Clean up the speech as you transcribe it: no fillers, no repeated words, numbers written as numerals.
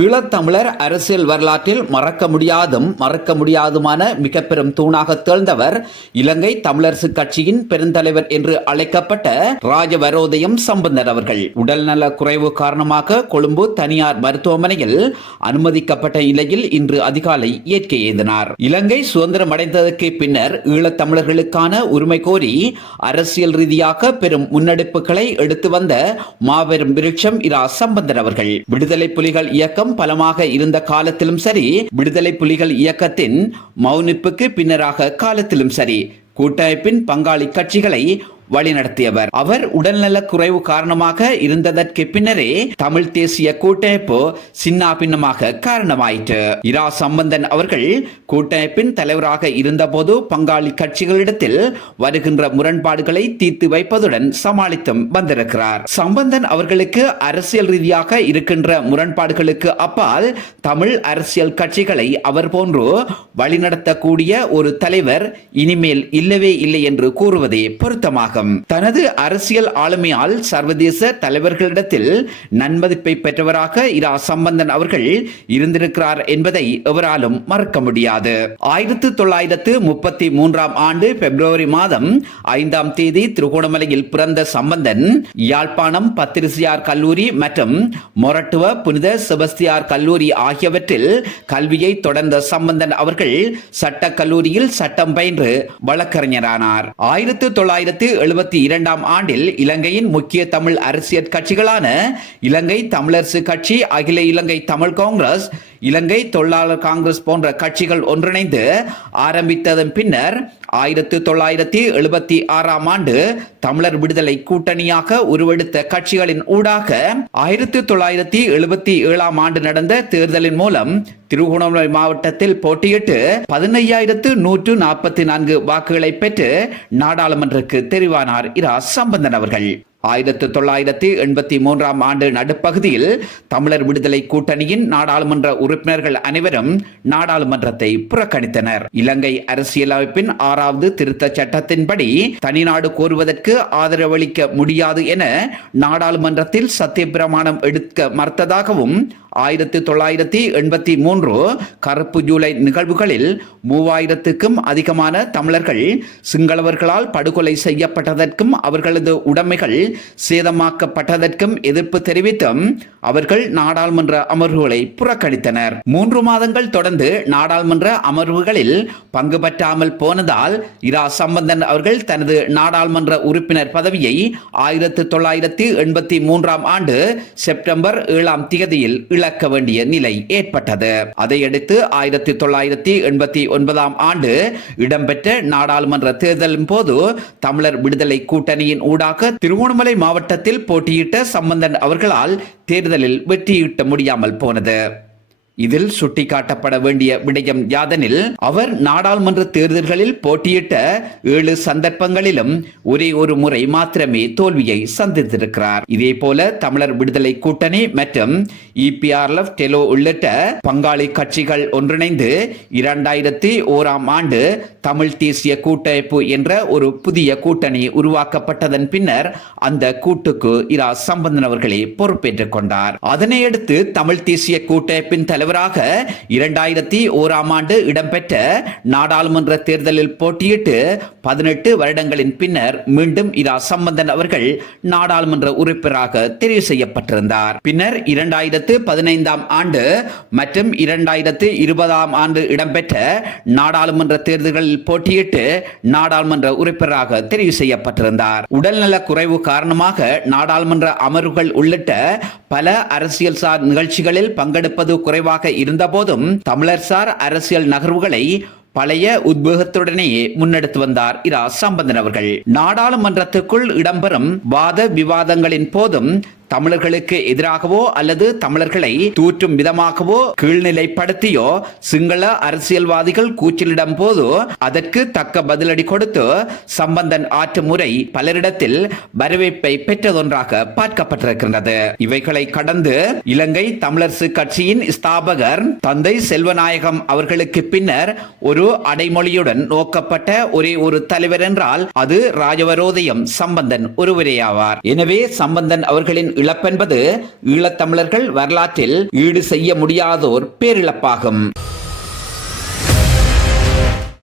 ஈழத்தமிழர் அரசியல் வரலாற்றில் மறக்க முடியாதுமான மிக பெரும் தூணாக திகழ்ந்தவர் இலங்கை தமிழரசு கட்சியின் பெருந்தலைவர் என்று அழைக்கப்பட்ட ராஜவரோதயம் சம்பந்தன் அவர்கள். உடல்நல குறைவு காரணமாக கொழும்பு தனியார் மருத்துவமனையில் அனுமதிக்கப்பட்ட நிலையில் இன்று அதிகாலை இயற்கை எய்தினார். இலங்கை சுதந்திரம் அடைந்ததற்கு பின்னர் ஈழத்தமிழர்களுக்கான உரிமை கோரி அரசியல் ரீதியாக பெரும் முன்னெடுப்புகளை எடுத்து வந்த மாபெரும் விருட்சம் இரா சம்பந்தன் அவர்கள். விடுதலை புலிகள் இயக்கம் பலமாக இருந்த காலத்திலும் சரி, விடுதலை புலிகள் இயக்கத்தின் மௌனிப்புக்கு பின்னராக காலத்திலும் சரி, கூட்டமைப்பின் பங்காளி கட்சிகளை வழிநடத்தியவர். அவர் உடல்நல குறைவு காரணமாக இருந்ததற்கு பின்னரே தமிழ் தேசிய கூட்டமைப்பு சின்ன பின்னமாக காரணமாயிற்று. இரா சம்பந்தன் அவர்கள் கூட்டமைப்பின் தலைவராக இருந்தபோது பங்காளி கட்சிகளிடத்தில் வருகின்ற முரண்பாடுகளை தீர்த்து வைப்பதுடன் சமாளித்தும் வந்திருக்கிறார். சம்பந்தன் அவர்களுக்கு அரசியல் ரீதியாக இருக்கின்ற முரண்பாடுகளுக்கு அப்பால் தமிழ் அரசியல் கட்சிகளை அவர் போன்று வழிநடத்தக்கூடிய ஒரு தலைவர் இனிமேல் இல்லவே இல்லை என்று கூறுவதே பொருத்தமாகும். தனது அரசியல் ஆளுமையால் சர்வதேச தலைவர்களிடத்தில் நன்மதிப்பை பெற்றவராக இரா சம்பந்தன் அவர்கள் இருந்திருக்கிறார் என்பதை எவராலும் மறக்க முடியாது. 1933 ஆண்டு பிப்ரவரி மாதம் 5ஆம் தேதி திருகோணமலையில் பிறந்த சம்பந்தன் யாழ்ப்பாணம் பத்திரிசியார் கல்லூரி மற்றும் மொரட்டுவ புனித செபஸ்தியார் கல்லூரி ஆகியவற்றில் கல்வியை தொடர்ந்த சம்பந்தன் அவர்கள் சட்ட கல்லூரியில் சட்டம் பயின்று வழக்கறிஞரானார். 1972 ஆண்டில் இலங்கையின் முக்கிய தமிழ் அரசியல் கட்சிகளான இலங்கை தமிழரசு கட்சி, அகில இலங்கை தமிழ் காங்கிரஸ், இலங்கை தொழிலாளர் காங்கிரஸ் போன்ற கட்சிகள் ஒன்றிணைந்து ஆரம்பித்ததன் பின்னர் 1976 ஆண்டு தமிழர் விடுதலை கூட்டணியாக உருவெடுத்த கட்சிகளின் ஊடாக 1977 ஆண்டு நடந்த தேர்தலின் மூலம் திருகோணமலை மாவட்டத்தில் போட்டியிட்டு 15,144 வாக்குகளை பெற்று நாடாளுமன்றக்கு தெரிவானார் இரா சம்பந்தன் அவர்கள். 1983 ஆண்டு நடுப்பகுதியில் தமிழர் விடுதலை கூட்டணியின் நாடாளுமன்ற உறுப்பினர்கள் அனைவரும் நாடாளுமன்றத்தை புறக்கணித்தனர். இலங்கை அரசியலமைப்பின் 6வது திருத்த சட்டத்தின்படி தனிநாடு கோருவதற்கு ஆதரவளிக்க முடியாது என நாடாளுமன்றத்தில் சத்தியப்பிரமாணம் எடுக்க மறுத்ததாகவும் 1983 கருப்பு ஜூலை நிகழ்வுகளில் 3000க்கும் அதிகமான தமிழர்கள் சிங்களவர்களால் படுகொலை செய்யப்பட்டதற்கும் அவர்களது உடைமைகள் சேதமாக்கப்பட்டதற்கும் எதிர்ப்பு தெரிவித்தும் அவர்கள் நாடாளுமன்ற அமர்வுகளை புறக்கணித்தனர். 3 மாதங்கள் தொடர்ந்து நாடாளுமன்ற அமர்வுகளில் பங்கு பெற்றாமல் போனதால் இரா சம்பந்தன் அவர்கள் தனது நாடாளுமன்ற உறுப்பினர் பதவியை 1983 ஆண்டு செப்டம்பர் 7ஆம் தேதியில் இழக்க வேண்டிய நிலை ஏற்பட்டது. அதையடுத்து 1989 ஆண்டு இடம்பெற்ற நாடாளுமன்ற தேர்தலின் போது தமிழர் விடுதலை கூட்டணியின் ஊடாக திருகோணமலை மாவட்டத்தில் போட்டியிட்ட சம்பந்தன் அவர்களால் தேர்தலில் வெற்றியீட்ட முடியாமல் போனது. இதில் சுட்டிக்காட்டப்பட வேண்டிய விடயம் யாதெனில், அவர் நாடாளுமன்ற தேர்தல்களில் போட்டியிட்ட 7 சந்தர்ப்பங்களிலும் ஒரே ஒரு முறை மாத்திரமே தோல்வியை சந்தித்திருக்கிறார். இதே போல தமிழர் விடுதலை கூட்டணி மற்றும் EPRLF டெலோ உள்ளிட்ட பங்காளி கட்சிகள் ஒன்றிணைந்து 2001 ஆண்டு தமிழ் தேசிய கூட்டமைப்பு என்ற ஒரு புதிய கூட்டணி உருவாக்கப்பட்டதன் பின்னர் அந்த கூட்டுக்கு இரா சம்பந்தன் அவர்களே பொறுப்பேற்றுக் கொண்டார். அதனையடுத்து தமிழ் தேசிய கூட்டமைப்பின் தலைவராக 2001 ஆண்டு இடம்பெற்ற நாடாளுமன்ற தேர்தலில் போட்டியிட்டு 18 வருடங்களின் பின்னர் மீண்டும் இரா சம்பந்தன் அவர்கள் நாடாளுமன்ற உறுப்பினராக தெரிவு செய்யப்பட்டிருந்தார். பின்னர் 2015 ஆண்டு மற்றும் 2020 ஆண்டு இடம்பெற்ற நாடாளுமன்ற தேர்தல்களில் போட்டியிட்டு நாடாளுமன்ற உறுப்பினராக தெரிவு செய்யப்பட்டிருந்தார். உடல்நல குறைவு காரணமாக நாடாளுமன்ற அமர்வுகள் உள்ளிட்ட பல அரசியல் சார் நிகழ்ச்சிகளில் பங்கெடுப்பது குறைவாக இருந்தபோதும் தமிழர் சார் அரசியல் நகர்வுகளை பழைய உத்வேகத்துடனேயே முன்னெடுத்து வந்தார் இரா சம்பந்தன் அவர்கள். நாடாளுமன்றத்துக்குள் இடம்பெறும் வாத விவாதங்களின் போதும் தமிழர்களுக்கு எதிராகவோ அல்லது தமிழர்களை தூற்றும் விதமாகவோ கீழ்நிலைப்படுத்தியோ சிங்கள அரசியல்வாதிகள் கூச்சலிடும் போது அதற்கு தக்க பதிலடி கொடுத்து சம்பந்தன் ஆற்றும் முறை பலரிடத்தில் வரவேற்பை பெற்றதொன்றாக பார்க்கப்பட்டிருக்கின்றது. இவைகளை கடந்து இலங்கை தமிழரசு கட்சியின் ஸ்தாபகர் தந்தை செல்வநாயகம் அவர்களுக்கு பின்னர் ஒரு அடைமொழியுடன் நோக்கப்பட்ட ஒரே ஒரு தலைவர் என்றால் அது ராஜவரோதயம் சம்பந்தன் ஒருவரே ஆவார். எனவே சம்பந்தன் அவர்களின் இழப்பென்பது ஈழத்தமிழர்கள் வரலாற்றில் ஈடு செய்ய முடியாதோர் பேரிழப்பாகும்.